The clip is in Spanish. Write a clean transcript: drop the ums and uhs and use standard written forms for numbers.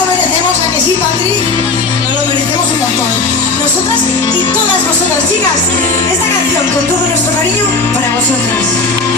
lo merecemos, ¿a que sí, Patri? Nos lo merecemos un montón. Nosotras y todas vosotras, chicas, esta canción con todo nuestro cariño para vosotras.